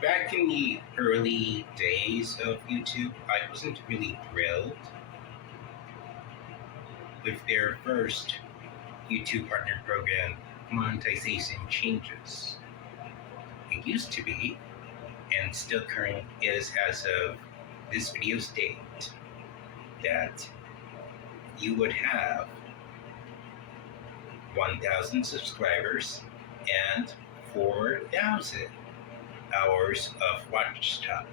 Back in the early days of YouTube, I wasn't really thrilled with their first YouTube Partner Program monetization changes. It used to be, and still current is as of this video's date, that you would have 1,000 subscribers and 4,000 hours of watch time.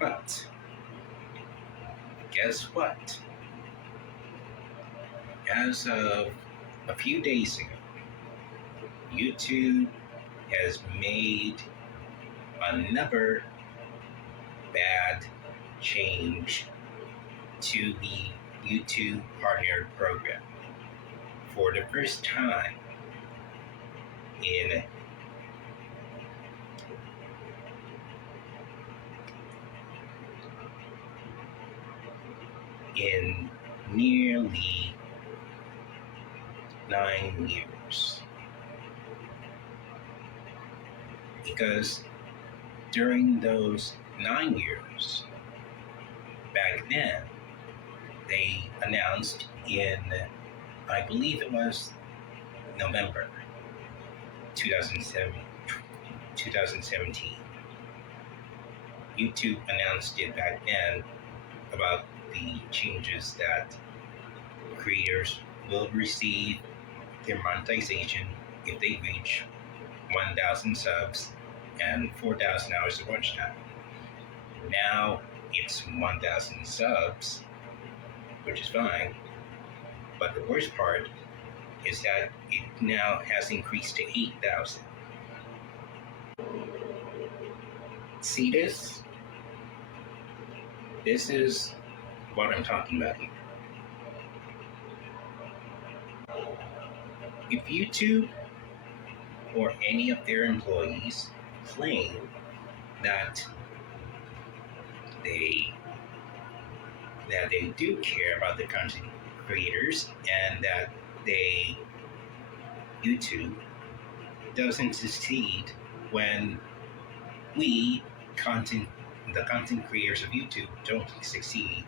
But guess what? As of a few days ago, YouTube has made another bad change to the YouTube Partner Program. For the first time in nearly 9 years. Because during those 9 years, back then, they announced in, I believe it was November 2017. YouTube announced it back then about the changes that creators will receive their monetization if they reach 1,000 subs and 4,000 hours of watch time. Now it's 1,000 subs, which is fine, but the worst part is that it now has increased to 8,000. See this? This is what I'm talking about here. If YouTube or any of their employees claim that they do care about the content creators and that YouTube doesn't succeed when the content creators of YouTube don't succeed,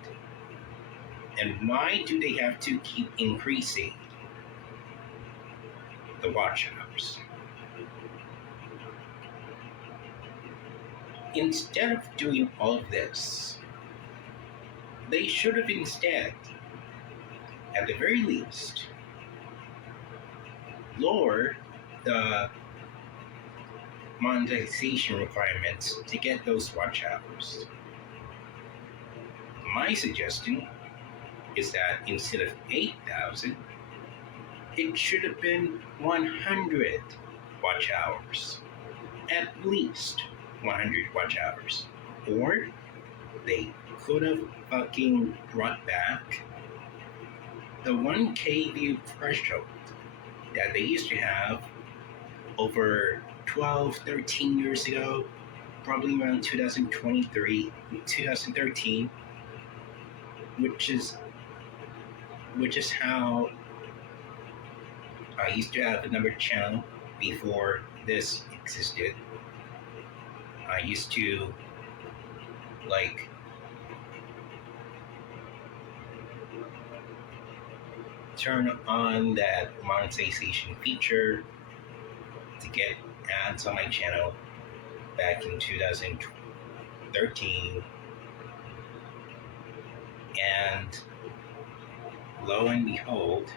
and why do they have to keep increasing the watch hours? Instead of doing all of this, they should have instead, at the very least, lower the monetization requirements to get those watch hours. My suggestion is that instead of 8,000, it should have been 100 watch hours. At least 100 watch hours. Or they could have fucking brought back the 1K view threshold that they used to have over 12, 13 years ago, probably around 2013, which is how I used to have another channel before this existed. I used to turn on that monetization feature to get ads on my channel back in 2013, and lo and behold,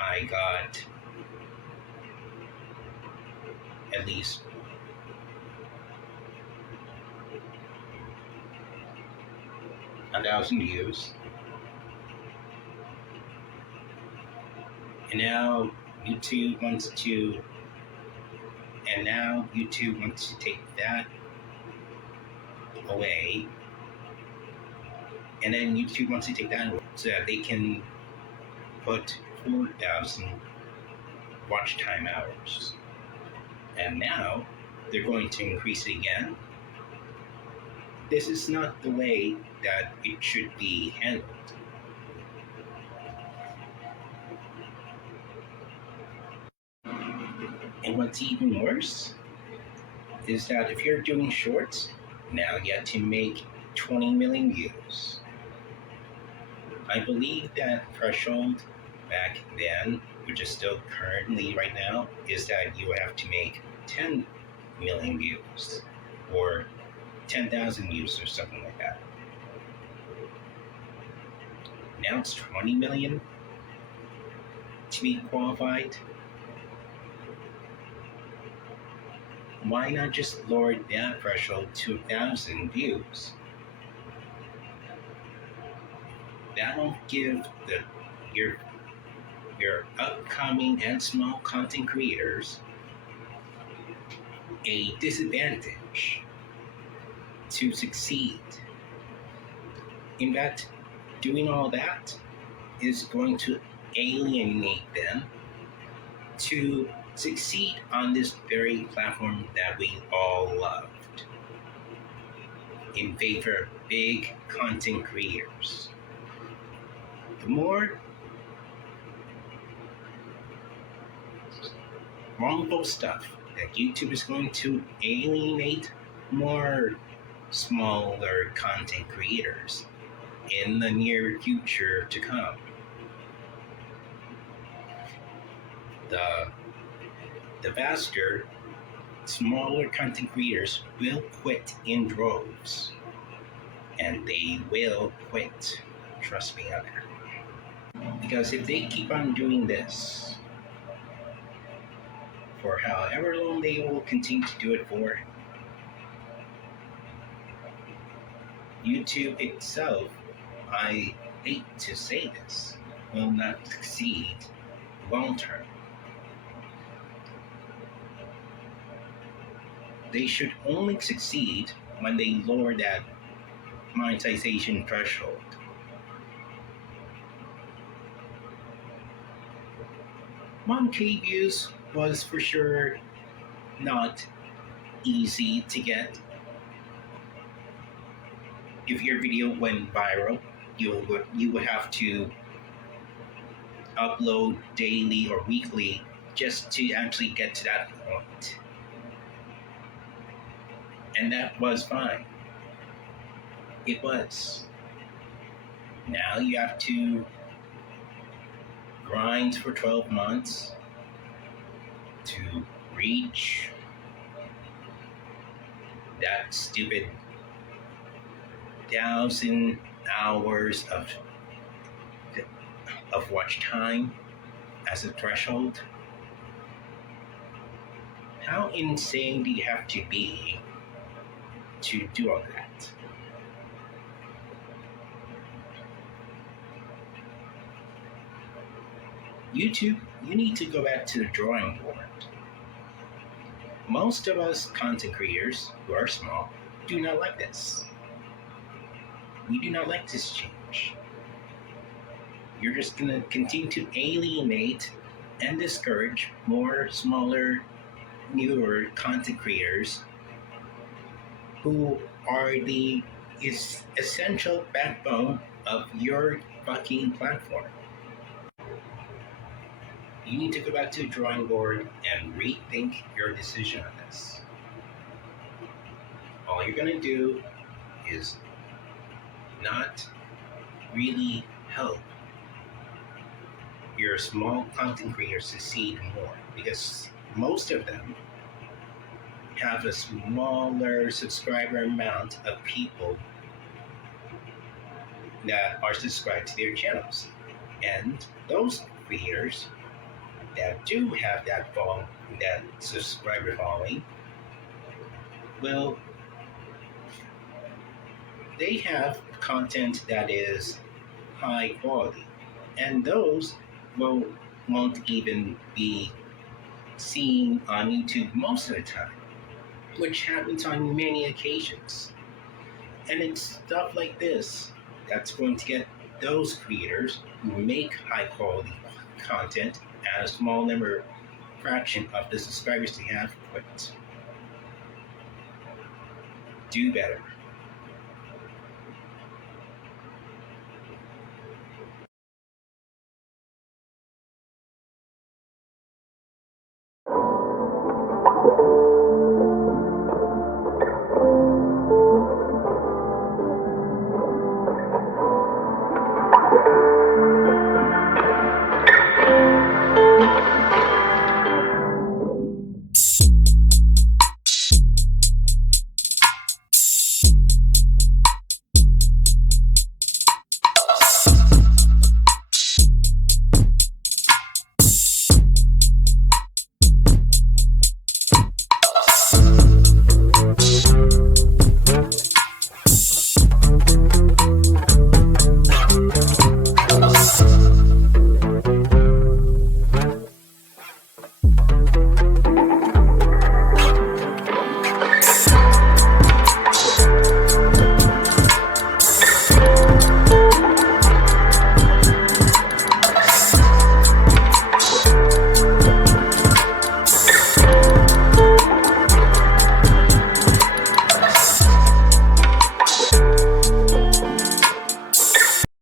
I got at least 1,000 views, and now YouTube wants to take that away, and then YouTube wants to take that away so that they can put 4,000 watch time hours. And now they're going to increase it again. This is not the way that it should be handled. what's even worse is that if you're doing shorts, now you have to make 20 million views. I believe that threshold back then, which is still currently right now, is that you have to make 10 million views or 10,000 views or something like that. Now it's 20 million to be qualified. Why not just lower that threshold to 1,000 views? That will give your upcoming and small content creators a disadvantage to succeed. In fact, doing all that is going to alienate them to succeed on this very platform that we all loved in favor of big content creators. The more wrongful stuff that YouTube is going to alienate more smaller content creators in the near future to come. The faster smaller content creators will quit in droves, and they will quit. Trust me on that. Because if they keep on doing this for however long they will continue to do it for, YouTube itself, I hate to say this, will not succeed long term. They should only succeed when they lower that monetization threshold. 1K views was for sure not easy to get. If your video went viral, you would have to upload daily or weekly just to actually get to that point. And that was fine. It was. Now you have to grind for 12 months to reach that stupid 1,000 hours of watch time as a threshold. How insane do you have to be to do all that? YouTube, you need to go back to the drawing board. Most of us content creators who are small do not like this. We do not like this change. You're just going to continue to alienate and discourage more smaller, newer content creators who are the essential backbone of your fucking platform. You need to go back to the drawing board and rethink your decision on this. All you're going to do is not really help your small content creators succeed more, because most of them have a smaller subscriber amount of people that are subscribed to their channels. And those creators that do have that subscriber following, well, they have content that is high quality, and those won't even be seen on YouTube most of the time, which happens on many occasions. And it's stuff like this that's going to get those creators who make high quality content at a small number fraction of the subscribers they have quit. Do better.